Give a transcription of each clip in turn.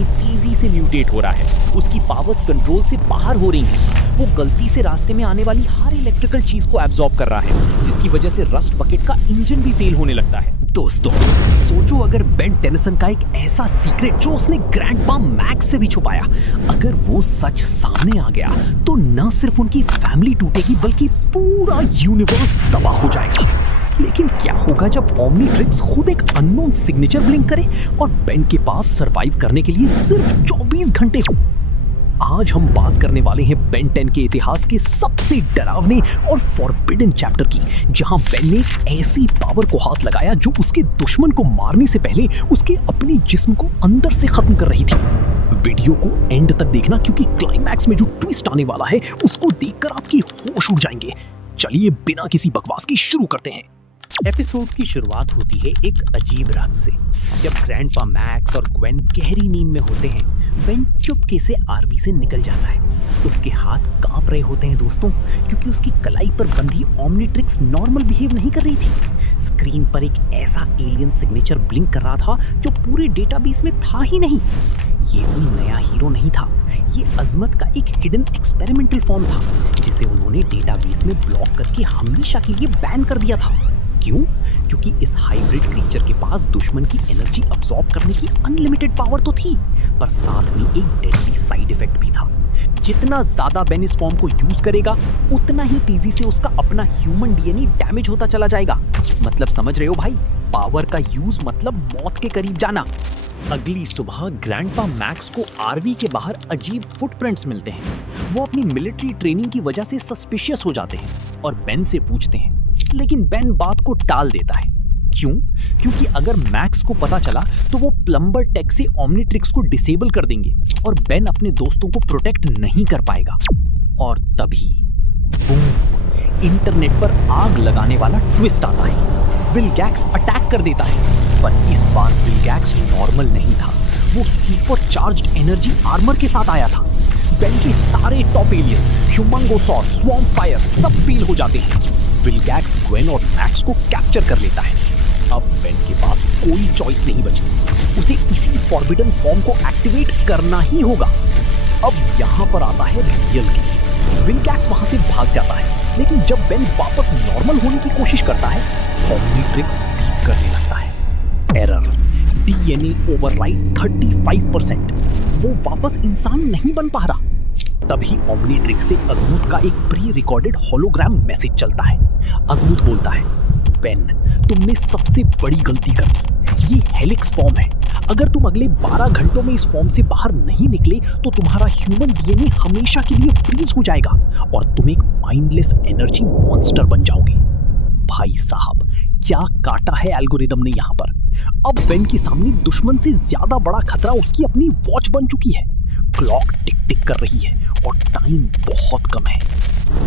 DNA तेजी से mutate हो रहा है, उसकी पावर्स कंट्रोल से बाहर हो रही हैं। वो गलती से रास्ते में आने वाली हर इलेक्ट्रिकल चीज को एब्जॉर्ब कर रहा है, जिसकी वजह से रस्ट बकेट का इंजन भी फेल होने लगता है। दोस्तों, सोचो अगर बेन टेनिसन का एक ऐसा सीक्रेट जो उसने ग्रैंडपा मैक्स से भी छुपाया, अगर वो सच सामने आ गया तो न सिर्फ उनकी फैमिली टूटेगी बल्कि पूरा यूनिवर्स तबाह हो जाएगा। लेकिन क्या होगा जब ओमनीट्रिक्स खुद एक अननोन सिग्नेचर ब्लिंक करे और बेन के पास सरवाइव करने के लिए सिर्फ 24 घंटे हो? आज हम बात करने वाले हैं बेन 10 के इतिहास के सबसे डरावने और फॉरबिडन चैप्टर की, जहां बेन ने ऐसी पावर को हाथ लगाया जो उसके दुश्मन को मारने से पहले उसके अपने जिस्म को अंदर से खत्म कर रही थी। वीडियो को एंड तक देखना, क्योंकि क्लाइमैक्स में जो ट्विस्ट आने वाला है उसको देखकर आपके होश उड़ जाएंगे। चलिए बिना किसी बकवास की शुरू करते हैं। एपिसोड की शुरुआत होती है एक अजीब रात से, जब ग्रैंडपा मैक्स और ग्वेन गहरी नींद में होते हैं। बेन चुपके से आरवी से निकल जाता है। उसके हाथ कांप रहे होते हैं दोस्तों, क्योंकि उसकी कलाई पर बंधी ओमनीट्रिक्स नॉर्मल बिहेव नहीं कर रही थी। स्क्रीन पर एक ऐसा एलियन सिग्नेचर ब्लिंक कर रहा था जो पूरे डेटाबेस में था ही नहीं। ये कोई नया हीरो नहीं था, ये अजमत का एक हिडन एक्सपेरिमेंटल फॉर्म था, जिसे उन्होंने डेटाबेस में ब्लॉक करके हमेशा के लिए बैन कर दिया था। क्यों? क्योंकि इस हाइब्रिड क्रीचर के पास दुश्मन की एनर्जी अब्सॉर्ब करने की अनलिमिटेड पावर तो थी, पर साथ में एक डेडली साइड इफेक्ट भी था। जितना ज्यादा बेन इस फॉर्म को यूज करेगा, उतना ही तेजी से उसका अपना ह्यूमन डीएनए डैमेज होता चला जाएगा। मतलब समझ रहे हो भाई, पावर का यूज मतलब मौत के करीब जाना। अगली सुबह ग्रैंडपा मैक्स को आरवी के बाहर अजीब फुटप्रिंट्स मिलते हैं। वो अपनी मिलिट्री ट्रेनिंग की वजह से सस्पिशियस हो जाते हैं और बेन से पूछते हैं, लेकिन बेन बात को टाल देता है। क्यों? क्योंकि अगर मैक्स को पता चला तो वो प्लम्बर टेक से ओमनीट्रिक्स को डिसेबल कर देंगे और बेन अपने दोस्तों को प्रोटेक्ट नहीं कर पाएगा। और तभी बूम, इंटरनेट पर आग लगाने वाला ट्विस्ट आता है। विलगैक्स अटैक कर देता है, पर इस बार विलगैक्स नॉर्मल नहीं था, वो सुपर चार्ज्ड एनर्जी आर्मर के साथ आया था। बेन के सारे टॉप एलियंस, ह्यूमंगोसॉर, स्वॉर्म फायर सब फील हो जाते हैं। विलगैक्स ग्वेन और मैक्स को कैप्चर कर लेता है। अब बेन के पास कोई चॉइस नहीं बचती, उसे इसी फॉरबिडन फॉर्म को एक्टिवेट करना ही होगा। अब यहाँ पर आता है रियल गेम। विलगैक्स वहां से भाग जाता है, लेकिन जब बेन वापस नॉर्मल होने की कोशिश करता है, ओमनीट्रिक्स बीप करने लगता है। Error, DNA overwrite 35%। वो वापस इंसान नहीं बन पा रहा। तभी ओमनीट्रिक्स से अजमुत का एक प्री रिकॉर्डेड होलोग्राम मैसेज चलता है। अजमुत बोलता है, बेन, तुमने सबसे बड़ी गलती कर दी। ये हेलिक्स फॉर्म है। अगर तुम अगले 12 घंटों में इस फॉर्म से बाहर नहीं निकले तो तुम्हारा ह्यूमन डीएनए हमेशा के लिए फ्रीज हो जाएगा और तुम एक माइंडलेस एनर्जी मॉन्स्टर बन जाओगे। भाई साहब, क्या काटा है एल्गोरिदम ने यहाँ पर। अब बेन के सामने दुश्मन से ज्यादा बड़ा खतरा उसकी अपनी वॉच बन चुकी है। क्लॉक टिक टिक कर रही है और टाइम बहुत कम है।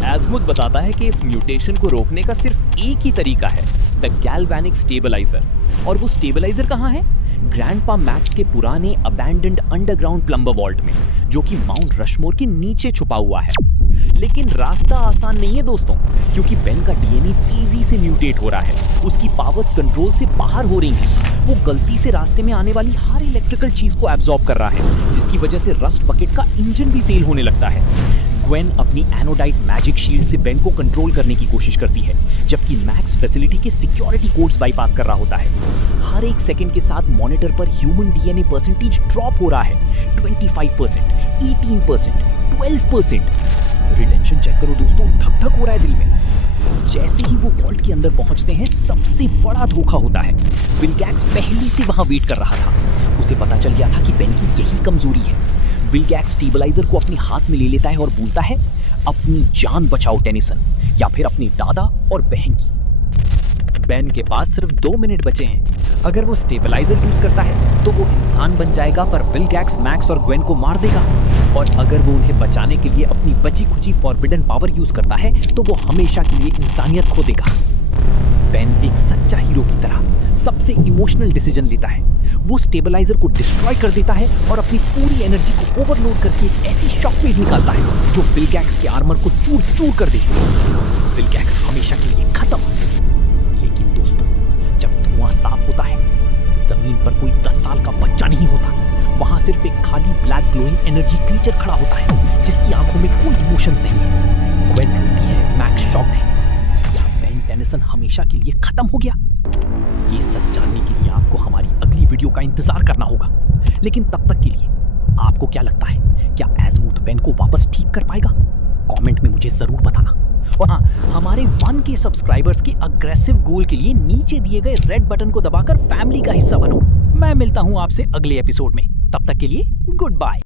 एज़मुथ बताता है कि इस म्यूटेशन को रोकने का सिर्फ एक ही तरीका है, द गैल्वेनिक स्टेबलाइजर। और वो स्टेबलाइजर कहाँ है? ग्रैंडपा मैक्स के पुराने अबैंडन्ड अंडरग्राउंड प्लम्बर वॉल्ट में, जो कि माउंट रशमोर के नीचे छुपा हुआ है। लेकिन रास्ता आसान नहीं है दोस्तों, क्योंकि बेन का डीएनए तेजी से म्यूटेट हो रहा है, उसकी पावर्स कंट्रोल से बाहर हो रही हैं। वो गलती से रास्ते में आने वाली हर इलेक्ट्रिकल चीज को एब्जॉर्ब कर रहा है, जिसकी वजह से रस्ट बकेट का इंजन भी फेल होने लगता है। ग्वेन अपनी एनोडाइट मैजिक शील्ड से बेन को कंट्रोल करने की कोशिश करती है, जबकि मैक्स फैसिलिटी के सिक्योरिटी कोड्स बाईपास कर रहा होता है। हर एक सेकंड के साथ मॉनिटर पर ह्यूमन डीएनए परसेंटेज ड्रॉप हो रहा है। 25%, 18%, 12%। रिटेंशन चेक करो दोस्तों, धक धक हो रहा है दिल में। जैसे ही वो वॉल्ट के अंदर पहुंचते हैं, सबसे बड़ा धोखा होता है। विलगैक्स पहले से वहां वेट कर रहा था। उसे पता चल गया था कि बेन की यही कमजोरी है। विलगैक्स स्टेबलाइजर को अपने हाथ में ले लेता है और बोलता है, अपनी जान बचाओ टेनिसन, या फिर अपनी दादा और बहन की। बेन के पास सिर्फ 2 मिनट बचे हैं। अगर वो स्टेबलाइजर यूज करता है तो वो इंसान बन जाएगा, पर विलगैक्स मैक्स और ग्वेन को मार देगा। और अगर वो उन्हें बचाने के लिए अपनी बची खुची फॉरबिडन पावर यूज करता है तो वो हमेशा के लिए इंसानियत खो देगा। बेन एक सच्चा हीरो की तरह सबसे इमोशनल डिसीजन लेता है। वो स्टेबलाइजर को डिस्ट्रॉय कर देता है और अपनी पूरी एनर्जी को ओवरलोड करके एक ऐसी शॉकवेव निकालता है जो विलगैक्स के आर्मर को चूर चूर कर देती है। विलगैक्स हमेशा के लिए खत्म। लेकिन दोस्तों, जब धुआं साफ होता है, जमीन पर कोई 10 साल का बच्चा नहीं होता, वहां सिर्फ एक खाली ब्लैक ग्लोइंग एनर्जी क्रीचर खड़ा होता है जिसकी आंखों में कोई इमोशंस नहीं है। ग्वेन रोती है, मैक्स शॉक्ड है। क्या बेन टेनिसन हमेशा के लिए खत्म हो गया? ये सच जानने के लिए आपको हमारी अगली वीडियो का इंतजार करना होगा। लेकिन तब तक के लिए आपको क्या लगता है, क्या एज़मूथ बेन को वापस ठीक कर पाएगा? कमेंट में मुझे जरूर बताना। और हाँ, हमारे 1K सब्सक्राइबर्स के अग्रेसिव गोल के लिए नीचे दिए गए रेड बटन को दबाकर फैमिली का हिस्सा बनो। मैं मिलता हूं आपसे अगले एपिसोड में। तब तक के लिए गुड बाय।